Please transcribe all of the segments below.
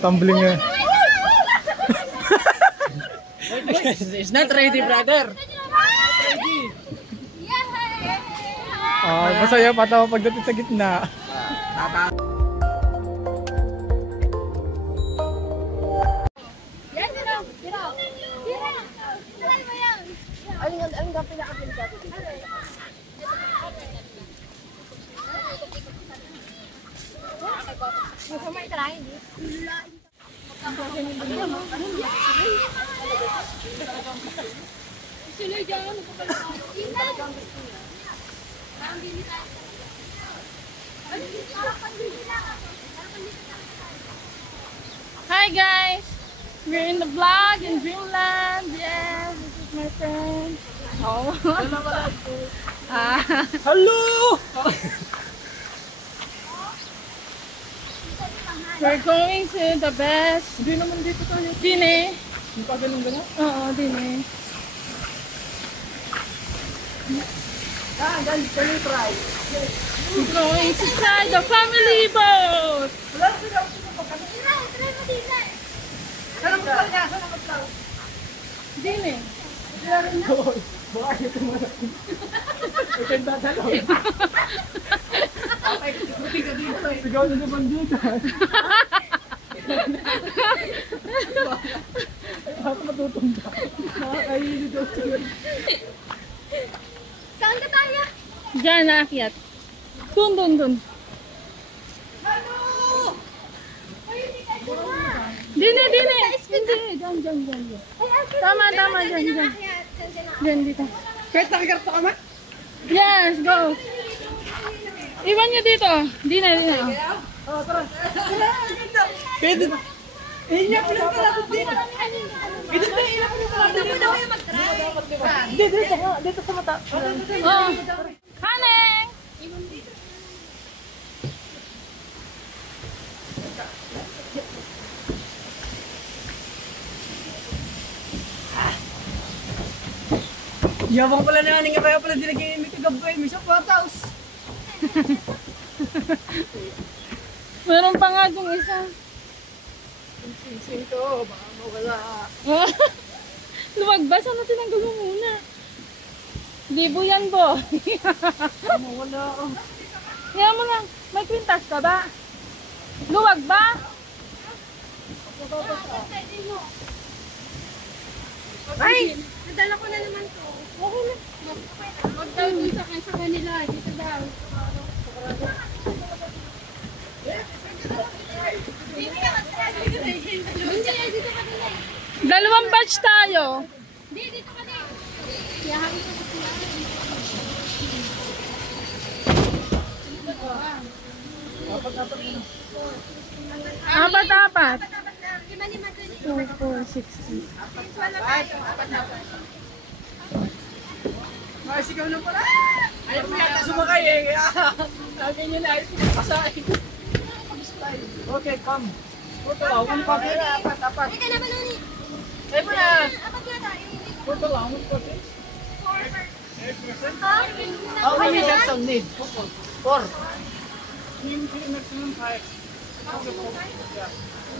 Tumbling nga. It's not ready, brother. Masaya patawa pagdating sa gitna. Hi guys, we're in the vlog in Dreamland. Yes, this is my friend. Oh. Hello! We're going to the best. Hindi naman dito tayo. Dine. Hindi pa ganun-ganun? Oo, dine. Guys, can you try? We're going to try the family boat. Dine. Baka ito mo na. Ito dadalo. Sigaw na naman dito. Ako matutumba. Nakakaili daw siya. Saan ka tayo? Diyan naakyat. Dun. Dine. Hindi, dyan. Tama, dyan. Dyan, dito. Kahit nakikarto ka ma? Yes, go. Iwan nyo dito. Dine. Oo, tara. Pwede na. Inya po lang pala dito. Ito na ilang po lang pala dito. Dito sa mata. Oh. Haneng! Yabang pala na nga kaya pala dinagay may kagabay, may shop house. Meron pa nga dong isa. Sing to, baka mawala. Luwag ba? Sana tinanggal mo muna. Libo yan, bo. Mawala. Kaya mo lang, may kwintas ka ba? Luwag ba? Ay! Nadala ko na naman to. Okay na. Huwag daw dun sa kanila. Dito daw. Dito ka nila. Dalawang batch tayo. Dito ka nila. Siyahan ko sa siyahan. Apat. Lima to. 2, 4, 60. Sigaw na pala. Ayaw mo yata sumakay eh. Kaya sabi niya na ayaw pinapasay. Okay, come. Puto lang, one coffee. Apat. Hindi ka naman ulit. Ayaw mo na. Apat yata. Puto lang, one coffee. 4%. How many person need? 4. Maximum 5.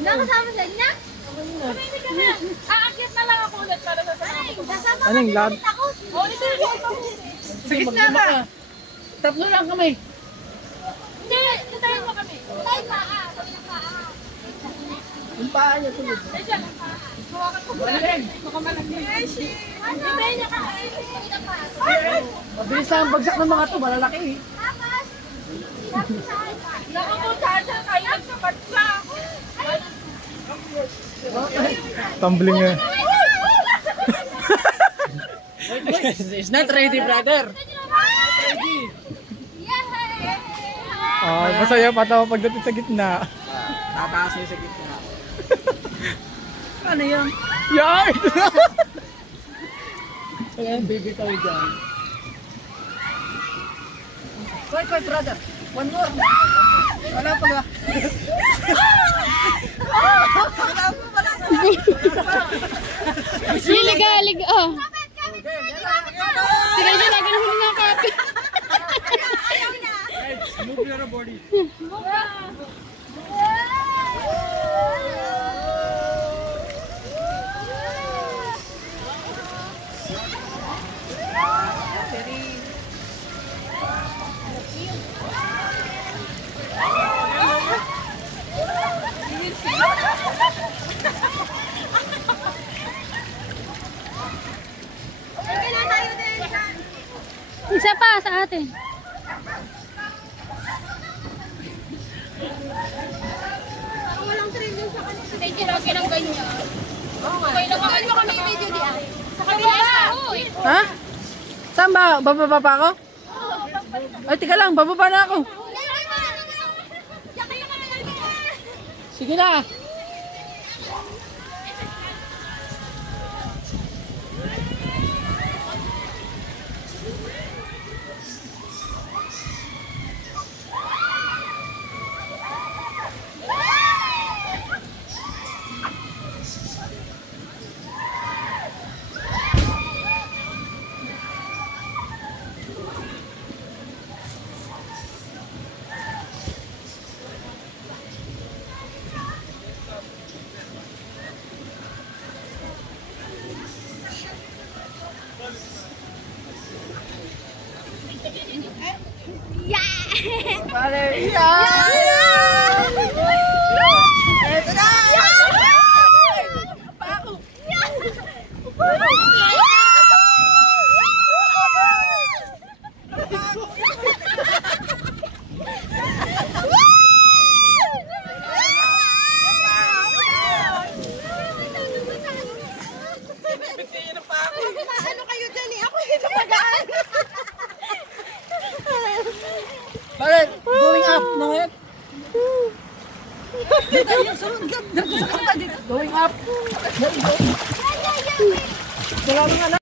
Nakasama sa niya? Kumimik ka na. Aakyat na lang ako ulit para sa Ay, nasama Anong ka lab? ulit ako. Sa gitna ka. Tatlo lang kami. Hindi, tatayin mo kami. Tayo paa. Kami ng paa. Yung paa niya tulad. Ay, dyan. Hawakan ko. Malamig. Baka malamig. Hindi niya ka. Kami ng paa. Mabilis lang ang bagsak ng mga to. Malalaki eh. Tapos. Tapos sa akin. Nakapuntahan siya kayo nagkabatsa. Tumbling nga. It's not ready, brother. Masaya patawa pagdating sa gitna. Tataas niya sa gitna. Ano yan? Yard! Ayan, baby tayo dyan. Wait, brother. One more. Wala pa ba? Lilig. Oh. Sige dyan, nagulhuli ng kape. Move your body. natin. Walang train yun sa kanila. Hindi lagi ng ganyan. Okay lang ako. Ano kami video diyan? Sa kabila. Ha? Saan ba? Bababa pa ako? Ay, tika lang. Bababa na ako. Sige na. Ano kayo dyan eh? Ako dito magaan. Bakit? Going up na ngayon? Going up. Wala lang na.